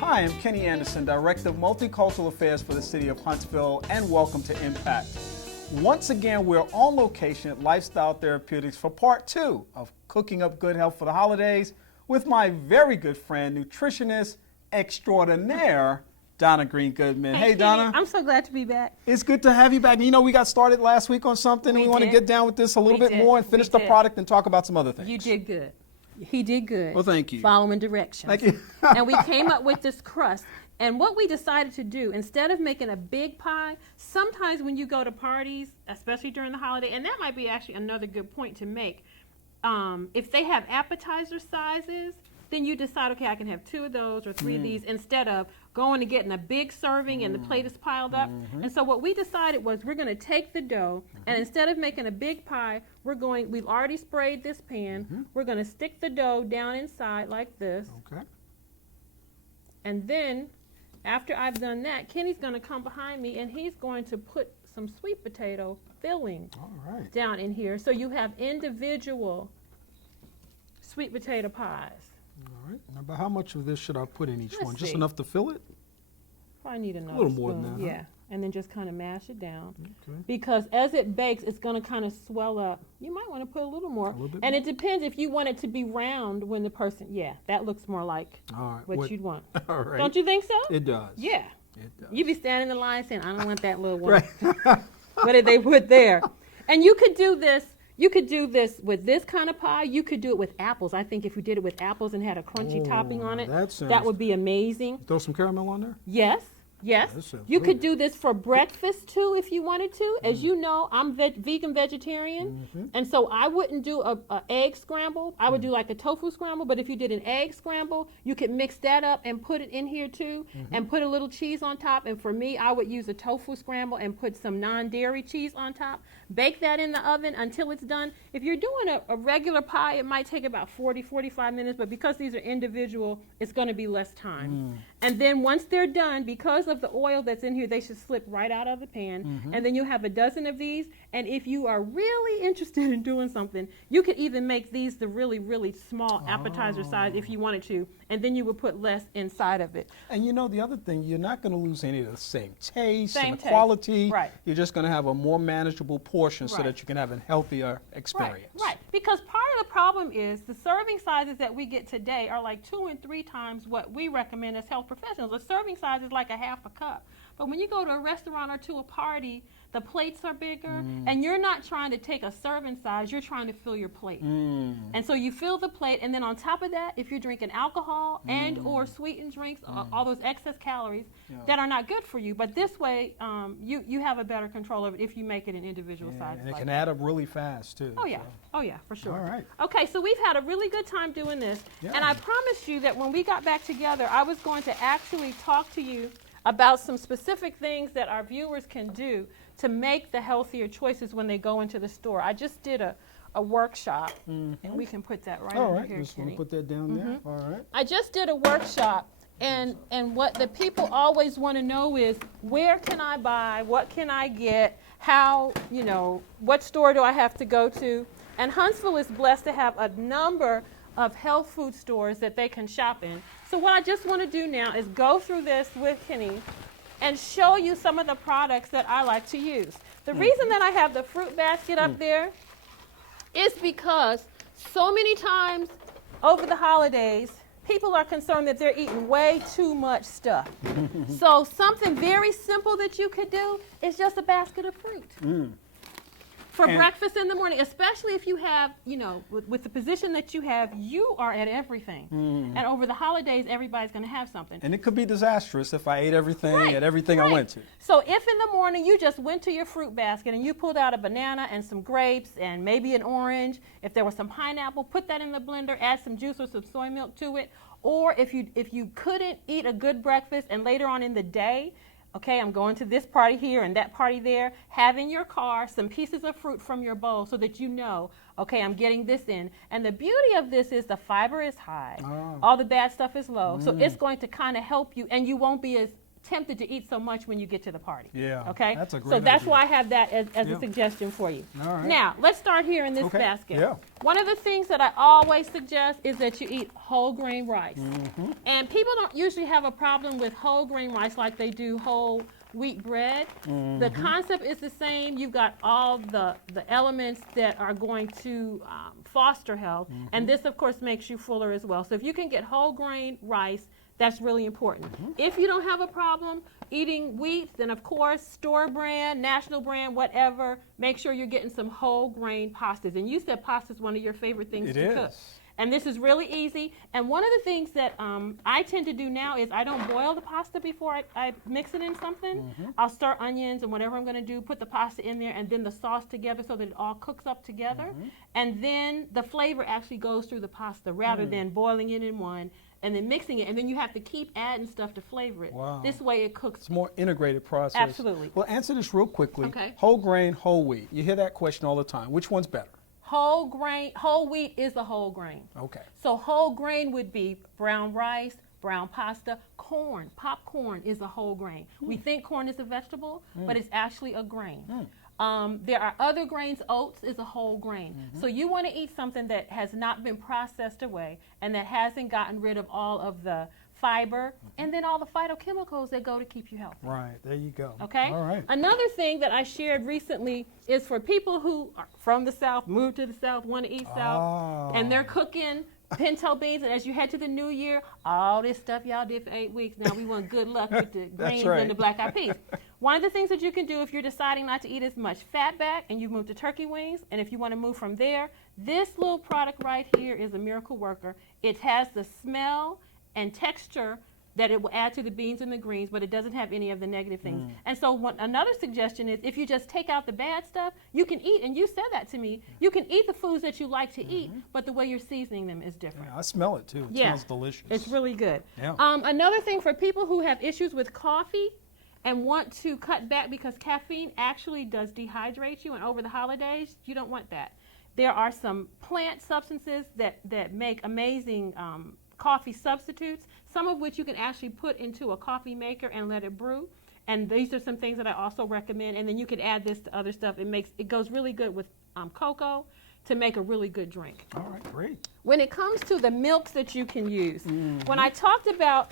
Hi, I'm Kenny Anderson, Director of Multicultural Affairs for the City of Huntsville, and welcome to Impact. Once again, we're on location at Lifestyle Therapeutix for part 2 of Cooking Up Good Health for the Holidays with my very good friend, nutritionist extraordinaire, Donna Green-Goodman. Hey, Donna. I'm so glad to be back. It's good to have you back. You know, we got started last week on something, and we want to get down with this a little bit more and finish the product and talk about some other things. You did good. He did good. Well, thank you. Following directions. Thank you. And we came up with this crust. And what we decided to do, instead of making a big pie, sometimes when you go to parties, especially during the holiday, and that might be actually another good point to make, if they have appetizer sizes, then you decide, okay, I can have 2 of those or 3 of these instead of going and getting a big serving and the plate is piled up. And so what we decided was we're going to take the dough and instead of making a big pie, we've already sprayed this pan. We're going to stick the dough down inside like this. Okay. And then after I've done that, Kenny's going to come behind me and he's going to put some sweet potato filling down in here. So you have individual sweet potato pies. All right. Now, about how much of this should I put in each one? Just see. enough to fill it? Probably need another A little more spoon. than that, huh? Yeah. And then just kind of mash it down. Okay. Because as it bakes, it's going to kind of swell up. You might want to put a little more. And it depends if you want it to be round when the person, that looks more like what you'd want. All right. Don't you think so? It does. Yeah. It does. You be standing in the line saying, I don't want that little one. Right. What did they put there? And you could do this. You could do this with this kind of pie. You could do it with apples. I think if you did it with apples and had a crunchy topping on it, that would be amazing. Throw some caramel on there? Yes. Yes. You could do this for breakfast too if you wanted to. As you know, I'm vegan vegetarian, and so I wouldn't do a egg scramble. I would do like a tofu scramble, but if you did an egg scramble, you could mix that up and put it in here too, and put a little cheese on top. And for me, I would use a tofu scramble and put some non-dairy cheese on top. Bake that in the oven until it's done. If you're doing a regular pie, it might take about 45 minutes, but because these are individual, it's going to be less time. And then once they're done, because of the oil that's in here, they should slip right out of the pan. And then you have a dozen of these. And if you are really interested in doing something, you could even make these the really, really small appetizer size if you wanted to. And then you would put less inside of it. And you know, the other thing, you're not going to lose any of the same taste and the quality. Right. You're just going to have a more manageable portion so that you can have a healthier experience. Right. Because part of the problem is the serving sizes that we get today are like 2 and 3 times what we recommend as health professionals. A serving size is like a half a cup. But when you go to a restaurant or to a party, the plates are bigger, and you're not trying to take a serving size, you're trying to fill your plate. And so you fill the plate, and then on top of that, if you're drinking alcohol and or sweetened drinks, all those excess calories that are not good for you. But this way, you have a better control of it if you make it in individual sizes. And it can add up really fast, too. Oh, yeah. So. Oh, yeah, for sure. All right. Okay, so we've had a really good time doing this. And I promised you that when we got back together, I was going to actually talk to you about some specific things that our viewers can do to make the healthier choices when they go into the store. I just did a workshop, and we can put that right over here, just Kenny. put that down there. All right. I just did a workshop, and what the people always want to know is, where can I buy, what can I get, how, what store do I have to go to? And Huntsville is blessed to have a number of health food stores that they can shop in. So what I just want to do now is go through this with Kenny and show you some of the products that I like to use. The reason that I have the fruit basket up there is because so many times over the holidays, people are concerned that they're eating way too much stuff. So something very simple that you could do is just a basket of fruit. For breakfast in the morning, especially if you have, with the position that you have, you are at everything. And over the holidays, everybody's going to have something. And it could be disastrous if I ate everything at everything I went to. So if in the morning you just went to your fruit basket and you pulled out a banana and some grapes and maybe an orange, if there was some pineapple, put that in the blender, add some juice or some soy milk to it. Or if you couldn't eat a good breakfast and later on in the day, okay, I'm going to this party here and that party there, have in your car some pieces of fruit from your bowl so that you know, okay, I'm getting this in. And the beauty of this is the fiber is high. All the bad stuff is low. So it's going to kind of help you, and you won't be as tempted to eat so much when you get to the party. Yeah. Okay? That's a great So that's idea. why I have that as Yeah. a suggestion for you. All right. Now, let's start here in this Okay. basket. Yeah. One of the things that I always suggest is that you eat whole grain rice. Mm-hmm. And people don't usually have a problem with whole grain rice like they do whole wheat bread. Mm-hmm. The concept is the same. You've got all the elements that are going to foster health. Mm-hmm. And this, of course, makes you fuller as well. So if you can get whole grain rice, that's really important. Mm-hmm. If you don't have a problem eating wheat, then of course, store brand, national brand, whatever, make sure you're getting some whole grain pastas. And you said pasta is one of your favorite things to cook. And this is really easy. And one of the things that I tend to do now is I don't boil the pasta before I mix it in something. Mm-hmm. I'll stir onions and whatever I'm going to do, put the pasta in there, and then the sauce together so that it all cooks up together. Mm-hmm. And then the flavor actually goes through the pasta rather than boiling it in one and then mixing it. And then you have to keep adding stuff to flavor it. Wow. This way it cooks. It's a more integrated process. Absolutely. Well, answer this real quickly. Okay. Whole grain, whole wheat. You hear that question all the time. Which one's better? Whole grain, whole wheat is a whole grain. Okay. So whole grain would be brown rice, brown pasta, corn. Popcorn is a whole grain. We think corn is a vegetable, but it's actually a grain. There are other grains. Oats is a whole grain. So you want to eat something that has not been processed away and that hasn't gotten rid of all of the fiber and then all the phytochemicals that go to keep you healthy. Right. There you go. Okay? All right. Another thing that I shared recently is for people who are from the South, moved to the South, want to eat South, and they're cooking pinto beans, and as you head to the new year, all this stuff y'all did for 8 weeks, now we want good luck with the greens right. and the black eyed peas. One of the things that you can do if you're deciding not to eat as much fat back and you move to turkey wings, and if you want to move from there, this little product right here is a miracle worker. It has the smell and texture that it will add to the beans and the greens, but it doesn't have any of the negative things. And so another suggestion is if you just take out the bad stuff, you can eat, and you said that to me, you can eat the foods that you like to eat, but the way you're seasoning them is different. Yeah, I smell it too. It smells delicious. It's really good. Yeah. Another thing for people who have issues with coffee and want to cut back because caffeine actually does dehydrate you, and over the holidays, you don't want that. There are some plant substances that make amazing coffee substitutes, some of which you can actually put into a coffee maker and let it brew. And these are some things that I also recommend. And then you can add this to other stuff. It goes really good with cocoa to make a really good drink. All right, great. When it comes to the milks that you can use, when I talked about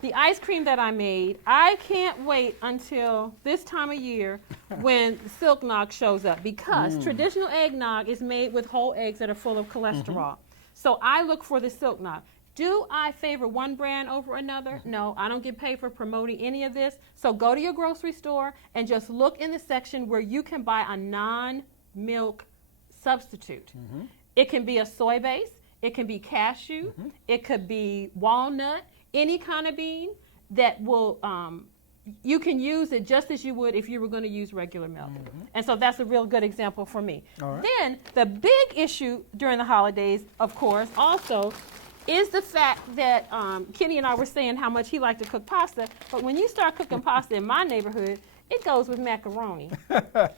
the ice cream that I made, I can't wait until this time of year when Silk Nog shows up, because traditional eggnog is made with whole eggs that are full of cholesterol. So I look for the Silk Nog. Do I favor one brand over another? No, I don't get paid for promoting any of this. So go to your grocery store and just look in the section where you can buy a non-milk substitute. It can be a soy base, it can be cashew, it could be walnut, any kind of bean that will, you can use it just as you would if you were going to use regular milk. And so that's a real good example for me. All right. Then the big issue during the holidays, of course, also is the fact that Kenny and I were saying how much he liked to cook pasta, but when you start cooking pasta in my neighborhood, it goes with macaroni.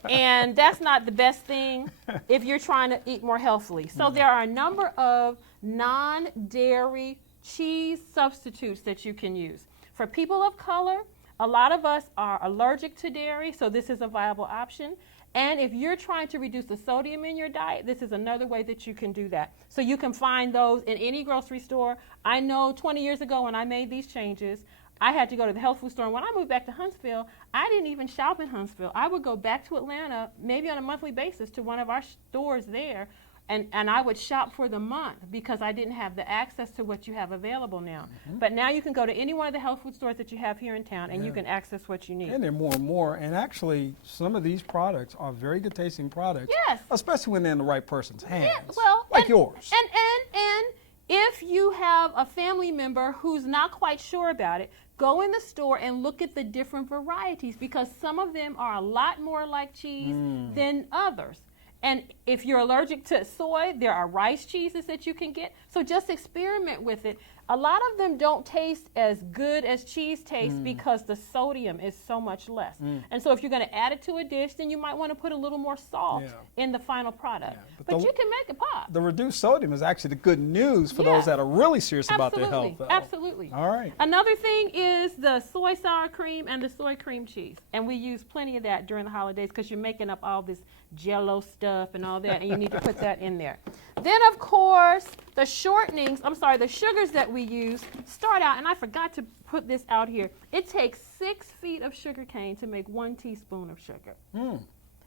And that's not the best thing if you're trying to eat more healthily. So there are a number of non-dairy cheese substitutes that you can use. For people of color, a lot of us are allergic to dairy, so this is a viable option. And if you're trying to reduce the sodium in your diet, this is another way that you can do that. So you can find those in any grocery store. I know 20 years ago when I made these changes, I had to go to the health food store. And when I moved back to Huntsville, I didn't even shop in Huntsville. I would go back to Atlanta, maybe on a monthly basis, to one of our stores there, and I would shop for the month because I didn't have the access to what you have available now. But now you can go to any one of the health food stores that you have here in town, and you can access what you need. And there are more and more. And actually, some of these products are very good tasting products. Yes. Especially when they're in the right person's hands. Yeah, well, like yours. And if you have a family member who's not quite sure about it, go in the store and look at the different varieties, because some of them are a lot more like cheese than others. And if you're allergic to soy, there are rice cheeses that you can get. So just experiment with it. A lot of them don't taste as good as cheese tastes because the sodium is so much less. And so if you're going to add it to a dish, then you might want to put a little more salt in the final product. But you can make it pop. The reduced sodium is actually the good news for those that are really serious about their health. Absolutely. All right. Another thing is the soy sour cream and the soy cream cheese. And we use plenty of that during the holidays because you're making up all this Jell-O stuff and all that, and you need to put that in there. Then, of course, the sugars that we use start out, and I forgot to put this out here. It takes 6 feet of sugar cane to make 1 teaspoon of sugar.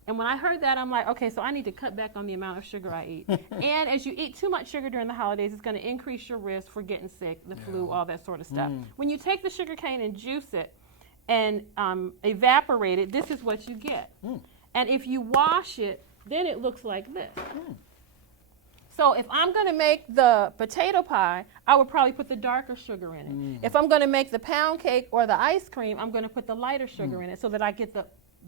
And when I heard that, I'm like, okay, so I need to cut back on the amount of sugar I eat. And as you eat too much sugar during the holidays, it's going to increase your risk for getting sick, the flu, all that sort of stuff. When you take the sugar cane and juice it and evaporate it, this is what you get. And if you wash it, then it looks like this. So if I'm going to make the potato pie, I would probably put the darker sugar in it. If I'm going to make the pound cake or the ice cream, I'm going to put the lighter sugar in it so that I get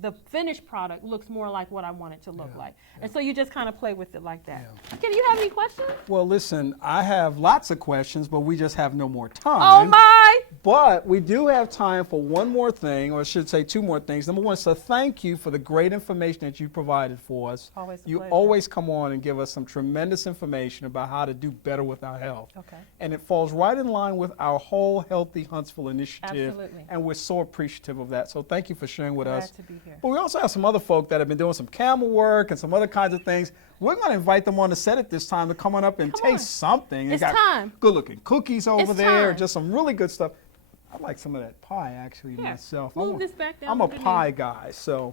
the finished product looks more like what I want it to look like. And so you just kind of play with it like that. Can you have any questions? Well, listen, I have lots of questions, but we just have no more time. Oh, my! But we do have time for one more thing, or I should say 2 more things. Number one is to thank you for the great information that you provided for us. Always a you pleasure. always come on and give us some tremendous information about how to do better with our health. Okay. And it falls right in line with our whole Healthy Huntsville initiative. Absolutely. And we're so appreciative of that. So thank you for sharing with us. Glad to be here. But we also have some other folk that have been doing some camel work and some other kinds of things. We're going to invite them on the set at this time to come on up and taste something. It's time. Good-looking cookies over It's there, time. just some really good stuff. I like some of that pie, actually, myself. Move this back down I'm a underneath. pie guy, so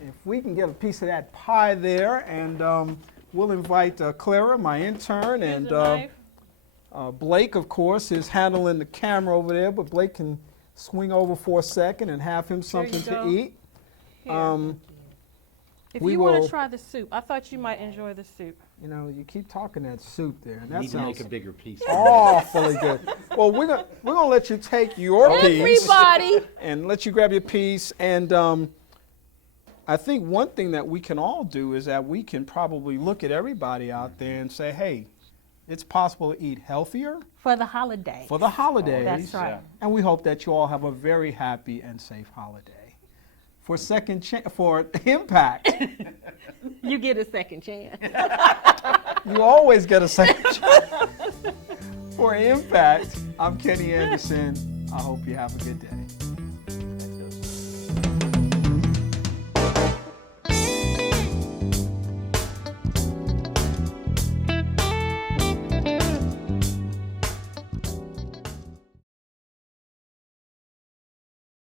if we can get a piece of that pie there, and we'll invite Clara, my intern, Here's and a knife. Blake, of course, is handling the camera over there, but Blake can swing over for a second and have him something to eat. Here. If we you want will- to try the soup, I thought you might enjoy the soup. You know, you keep talking that soup there, and You that need to make sounds a bigger piece. awfully good. Well, we're gonna let you take your piece Everybody! and let you grab your piece. And I think one thing that we can all do is that we can probably look at everybody out there and say, hey, it's possible to eat healthier For the holiday. for the holidays. That's right. And we hope that you all have a very happy and safe holiday. For Impact, You get a second chance. you always get a second chance. For Impact, I'm Kenny Anderson. I hope you have a good day.